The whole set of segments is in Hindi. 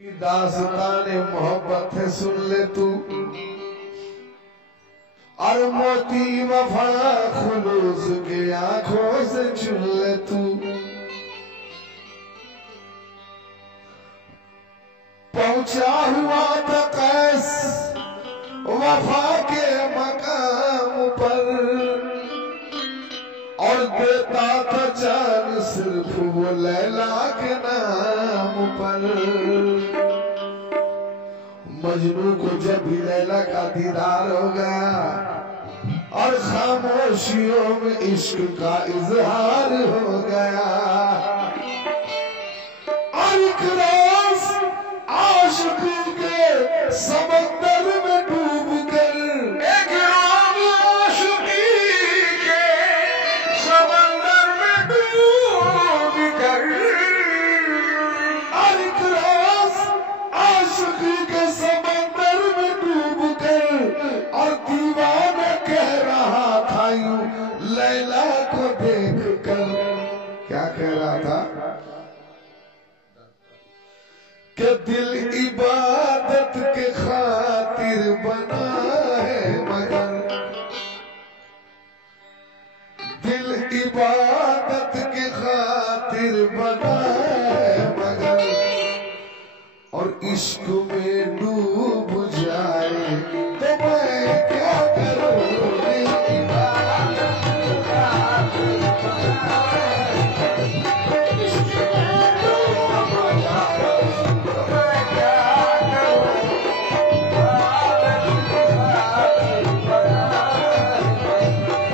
दास्ताने मोहब्बत है सुन ले तू, और मोती वफा खुलूस के आंखों से चुन ले तू। पहुंचा हुआ था कैस वफा के मकाम पर, और देता था जान सिर्फ वो लैला के नाम पर। मजनू को जब भी लैला का दीदार हो गया, और खामोशियों में इश्क का इजहार हो गया, और एक रोज आशिकी के समंदर में डूब कर, एक रोज आशिकी के समंदर में डूब कर, और एक रोज आशिकी के समंदर में डूब कर, और दीवाना कह रहा था यूं लैला को देख कर। क्या कह रहा था? कि दिल इबादत के खातिर बना है, मगर दिल इबादत के खातिर बना है मगर, और इश्क में डूब जाए तो मैं क्या करूं? दिल इबादत के खातिर बना है, इश्क में डूब जाए तो मैं क्या करूं? इबादत के खातिर बना है, इश्क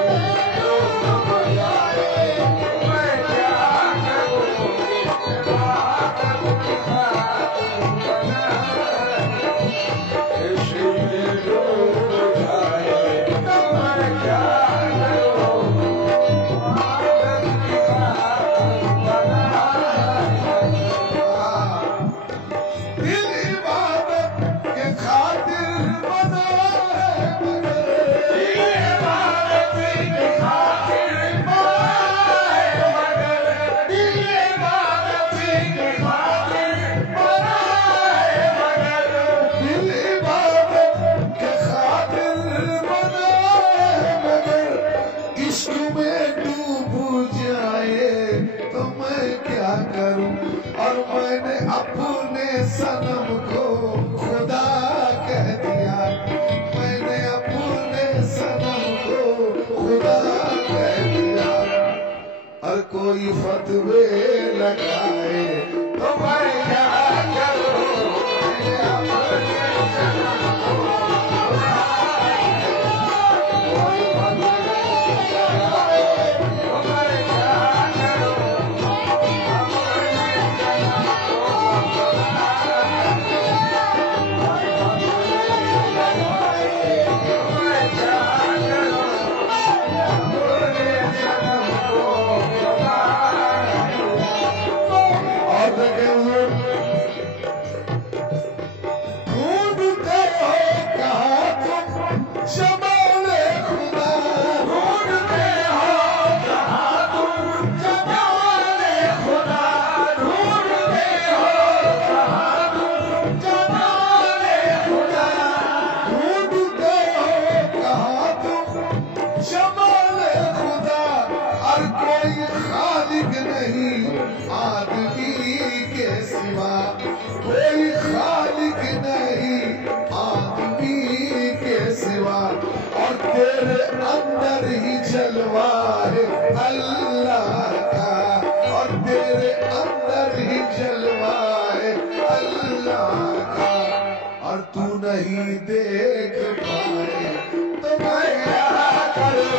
में डूब जाए तो मैं क्या करूं? इबादत के खातिर बना है, इश्क में डूब जाए तो मैं क्या करूं? इबादत के खातिर बना है। दिल इबादत के खातिर बना है, मगर दिल इबादत के खातिर बना है, मगर दिल इबादत के खातिर बना है, मगर दिल इबादत के खातिर बना है, मगर इश्क में डूब जाए तो मैं क्या करूं? और मैंने अपने सनम को खुदा कह दिया, मैंने अपने सनम को खुदा कह दिया, और कोई फतवे लगाए तो मैं क्या करूं? मैंने अपने सनम को खुदा कह दिया, कोई फतवे लगाए तो मैं क्या करूं? ढूंढते हो कहाँ तुम जमाले खुदा, ढूंढते हो कहाँ तुम जमाले खुदा, ढूंढते हो कहाँ तुम जमाले खुदा, ढूंढते हो कहाँ तुम जमाले खुदा, और कोई खालिक नहीं आदमी के सिवा, कोई खालिक नहीं आदमी के सिवा, और तेरे अंदर ही जलवा है अल्लाह का, और तेरे अंदर ही जलवा है अल्लाह का, और तू नहीं देख पाए तो मैं क्या करूं?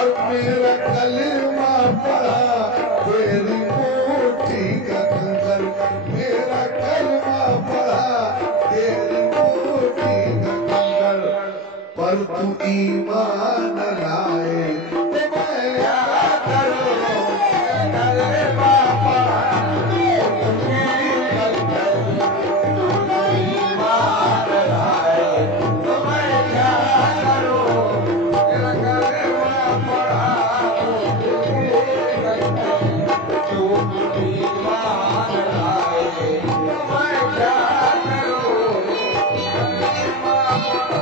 और मेरा कलमा पढ़ा तेरी मुट्ठी का कंकर, मेरा कलमा पढ़ा तेरी मुट्ठी का कंकर। पर तू ईमान लाए तो मैं क्या करूं, कलमा पढ़ा तेरी कंकर, तू ईमान लाए तो मैं क्या करूं, मेरा कलमा पढ़ा तेरी कंकर, तू ईमान लाए तो मैं क्या करूं, कलमा पढ़ा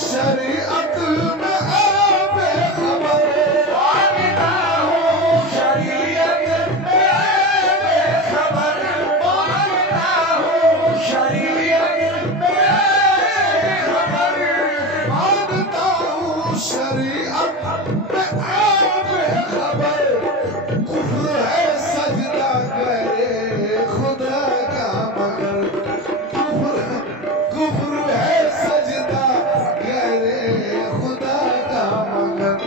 शरीयत में बेखबर, मानता हूँ शरीयत में बेखबर, मानता हूँ शरीयत में बेखबर, मानता हूँ शरीयत में बेखबर। कुफ्र है सजदा करे खुदा का मगर, कुफ्र है सजदा खुदा का मगर।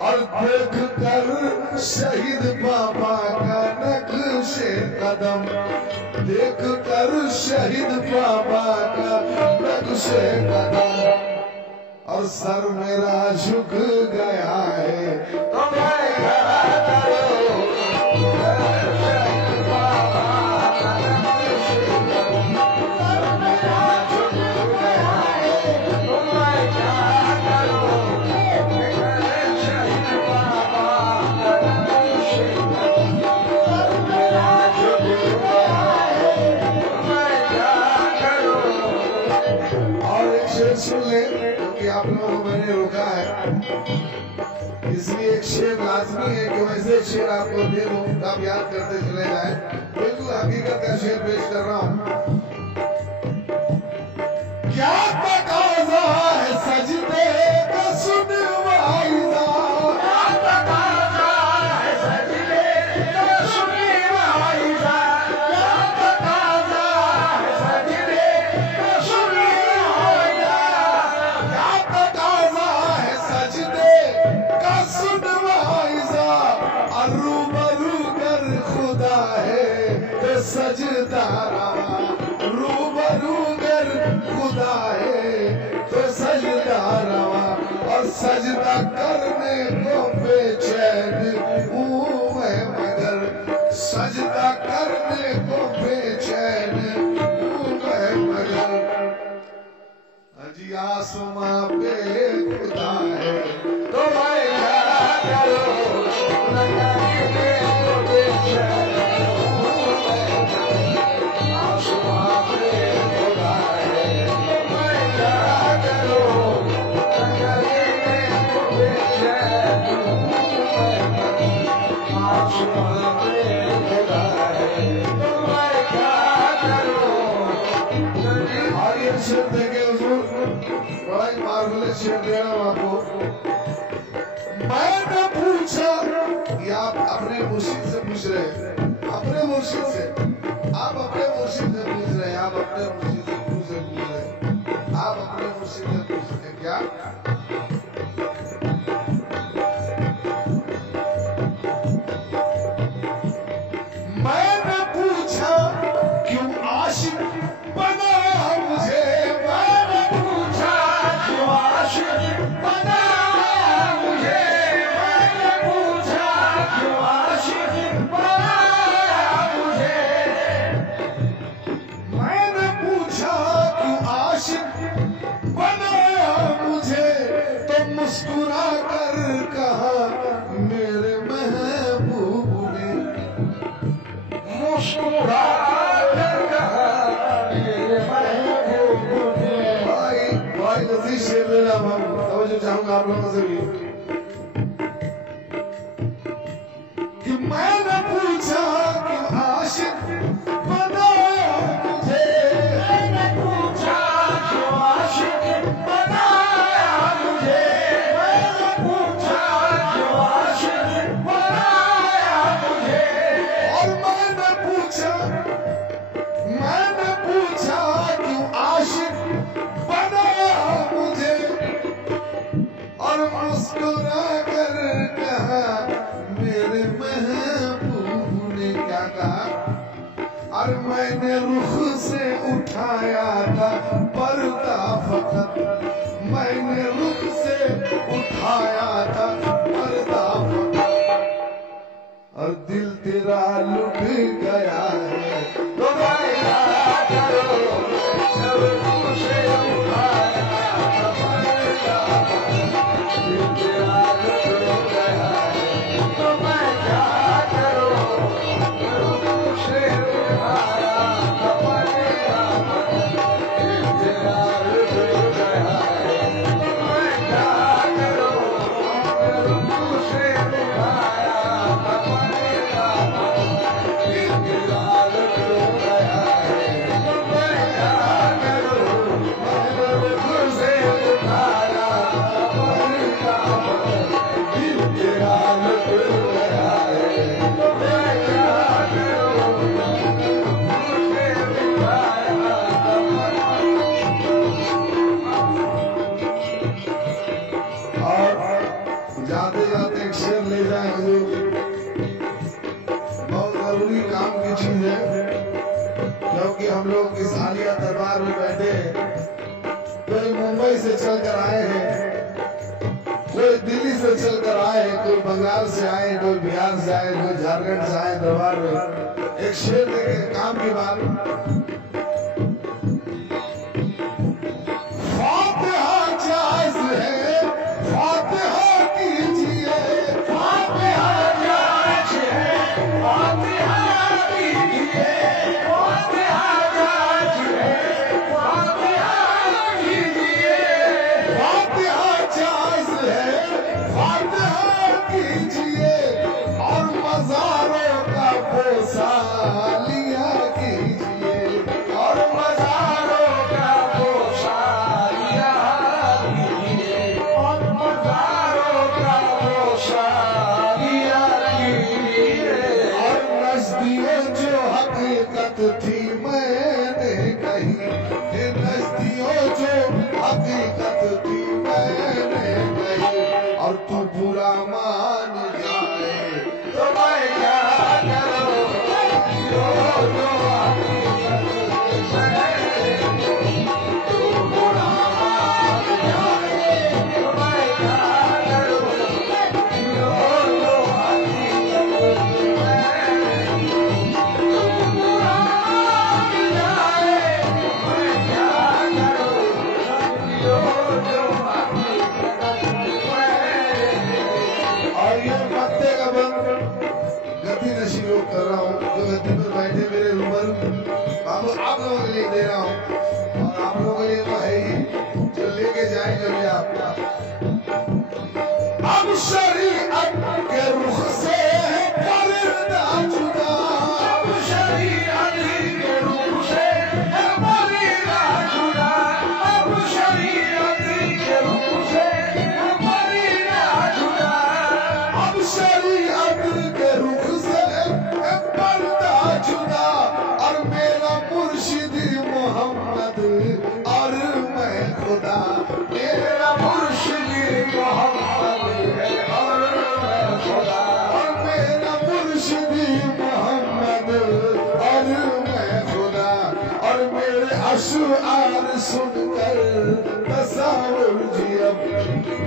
और देख कर शहीद बाबा का नक्शे कदम, देख कर शहीद बाबा का नक्शे कदम। और सर मेरा झुक गया है तो मैं क्या करूं, शहीद बाबा का नक्शे कदम। सर मेरा झुक गया है तो मैं क्या करूं, शहीद बाबा का नक्शे कदम। सर मेरा झुक गया है तो मैं क्या करूं। और एक शेर सुन ले क्योंकि आप लोगों को मैंने रोका है, इसलिए एक शेर लाजमी है कि वैसे शेर आपको दे दूं, आप याद करते चले जाएं। बिल्कुल हकीकत का शेर पेश कर रहा हूं। क्या तकाज़ा है सजदे का सुनवाइज़ा, क्या तकाज़ा है सजदे का सुनवाइज़ा, क्या तकाज़ा है सजदे का सुनवाइज़ा, क्या तकाज़ा है सजदे का सुनवाइज़ा। रूबरू कर खुदा है तो सजदा रवा, रूबरू कर खुदा है तो सजदा रवा। और सजदा करने को बेचैन हूँ मैं मगर, सजदा करने को बेचैन हूँ मैं मगर। अजी आसमां पे खुदा है तो मैं क्या करूं, लगाने को बेचैन हूँ मैं मगर। आसमां पे खुदा है तो मैं क्या करूं, लगाने को बेचैन हूँ मैं मगर। आसमां पे खुदा है तो मैं क्या करूं। और ये शेर देखे हुजूर, बड़ा ही मार्वलस शेर दे रहा हूं आपको। मैंने पूछा, ये आप अपने मुर्शिद से पूछ रहे हैं, अपने मुर्शिद से, आप अपने मुर्शिद से पूछ रहे हैं, आप अपने मुर्शिद से पूछ रहे हैं, आप अपने मुर्शिद से पूछ रहे हैं। क्या मैंने पूछा क्यों आशिक बनाया मुझे, मैंने पूछा क्यों आशिक बनाया मुझे, मैंने पूछा क्यों आशिक बनाया मुझे, मैंने पूछा क्यों आशिक बनाया मुझे। तो मुस्कुरा कर कहा मेरे महबूब ने, मुस्कुरा कर कहा मेरे महबूब ने। भाई नज़ीर शेर ले रहा हूं, तवज्जो चाहूंगा आप लोगों से भी कि मैंने पूछा कि आशिक बनाया मुझे, मैंने पूछा कि आशिक बनाया मुझे, मैंने उठाया था पर्दा फकत, मैंने रुख से उठाया था पर्दा फकत, और दिल तेरा लुट गया है तो मैं क्या करूं, जब तुझे उठाया था पर्दा फकत, दिल तेरा लुट गया है तो मैं क्या करूं, जब तुझे उठाया था पर्दा फकत, दिल तेरा लुट गया है तो मैं क्या करूं, जब तुझे उठाया था पर्दा फकत, दिल तेरा लुट गया है तो मैं क्या करूं, जब तुझे उठाया था पर्दा फकत, दिल तेरा लुट गया है तो मैं क्या करूं, तुझे उठाया था और जाते जाते एक शेर ले जाए हुजूर, बहुत जरूरी काम की चीज है, क्योंकि हम लोग इस आलिया दरबार में बैठे हैं, कोई मुंबई से चल कर आए हैं, कोई दिल्ली से चल कर आए हैं, कोई बंगाल से आए, कोई बिहार से आए, कोई झारखंड से आए दरबार में। एक शेर देखे काम की बात, फातिहा जायज़ है, फातिहा कीजिए, फातिहा जायज़ है, फातिहा कीजिए, फातिहा जायज़ है, फातिहा कीजिए, फातिहा जायज़ है, फातिहा कीजिए, और मज़ारों का बोसा लिया कीजिए, और मज़ारों का बोसा लिया कीजिए, और मज़ारों का बोसा लिया कीजिए, और नज़दियों जो हकीकत थी मैंने कही, ये नज़दियों जो हकीकत थी मैंने कही, और तू बुरा मान जाए तो मैं क्या करूं, जो जो हकीकत मैंने कही, तू बुरा मान जाए तो मैं क्या करूं, जो जो हकीकत मैंने कही, तू बुरा मान जाए मैं क्या करूं, जो जो हकीकत मैंने। और ये पत्ते का बंद गति नशीलों कर रहा हूँ, जो गति पर बैठे मेरे रूबरू बाबू आप लोगों के लिए दे रहा हूँ, और आप लोगों के लिए तो है ही, जो लेके जाएंगे भी आप। अब शरीअत के रुख से है पर्दा जुदा, अब शरीअत के रुख से है पर्दा जुदा, अब शरीअत के रुख से है पर्दा जुदा, अब शरीअत के रुख से है पर्दा जुदा, और मेरा मुर्शिद मोहम्मद और मैं खुदा, मेरा मुर्शिद मोहम्मद है और मैं खुदा, और मेरा मुर्शिद मोहम्मद और मैं खुदा, और मेरे अशआर सुनकर तसव्वुर जी, अब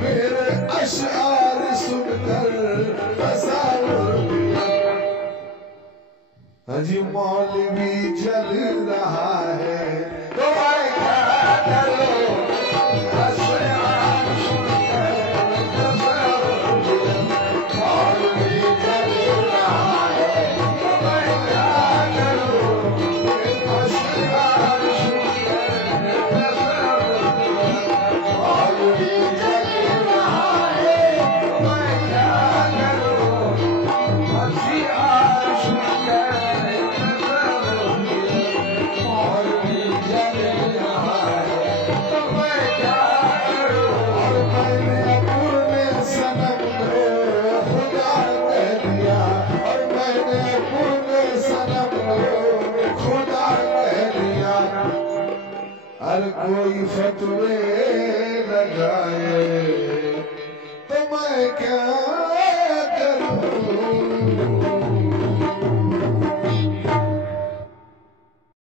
मेरे अशआर सुनकर तसव्वुर जी, अजी मौलवी जल रहा है तो मैं क्या करूं, अशआर सुनकर तसव्वुर जी, मौलवी जल रहा है तो मैं क्या करूं, अशआर सुनकर तसव्वुर जी, मौलवी जल रहा है तो मैं क्या करूं, अशआर सुनकर तसव्वुर जी, मौलवी जल रहा है तो मैं क्या करूं, और मैंने अपने सनम को खुदा कह दिया, और मैंने अपने सनम को खुदा कह दिया, हर कोई फतवे लगाए तो मैं क्या